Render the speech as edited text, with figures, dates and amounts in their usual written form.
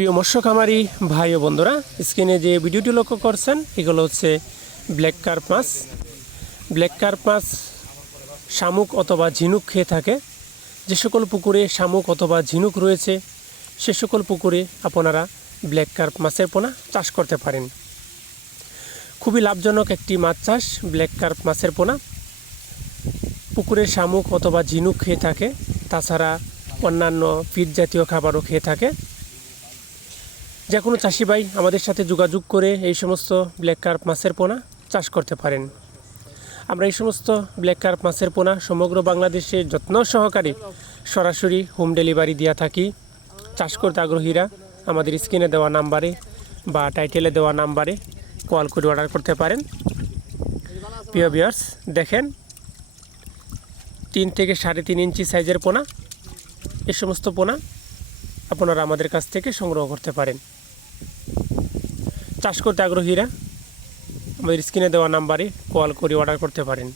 প্রিয় মৎস্য খামারি ভাই ও বন্ধুরা, স্ক্রিনে যে ভিডিওটি লক্ষ্য করছেন এগুলো হচ্ছে ব্ল্যাক কার্প মাছ। ব্ল্যাক কার্প মাছ শামুক অথবা ঝিনুক খেয়ে থাকে। যে সকল পুকুরে শামুক অথবা ঝিনুক রয়েছে সে সকল পুকুরে আপনারা ব্ল্যাক কার্প মাছের পোনা চাষ করতে পারেন। খুবই লাভজনক একটি মাছ চাষ ব্ল্যাক কার্প মাছের পোনা। পুকুরের শামুক অথবা ঝিনুক খেয়ে থাকে, তাছাড়া অন্যান্য ফিড জাতীয় খাবারও খেয়ে থাকে। যে কোনো চাষি ভাই আমাদের সাথে যোগাযোগ করে এই সমস্ত ব্ল্যাক কার্প মাছের পোনা চাষ করতে পারেন। আমরা এই সমস্ত ব্ল্যাক কার্প মাছের পোনা সমগ্র বাংলাদেশে যত্ন সহকারে সরাসরি হোম ডেলিভারি দিয়ে থাকি। চাষ করতে আগ্রহীরা আমাদের স্ক্রিনে দেওয়া নাম্বারে বা টাইটেলে দেওয়া নাম্বারে কল করে অর্ডার করতে পারেন। প্রিয় ভিউয়ার্স, দেখেন 3 থেকে 3.5 ইঞ্চি সাইজের পোনা। এই সমস্ত পোনা আপনারা আমাদের কাছ থেকে সংগ্রহ করতে পারেন। চাষ করতে আগ্রহীরা আমাদের স্ক্রিনে দেওয়া নাম্বারে কল করে অর্ডার করতে পারেন।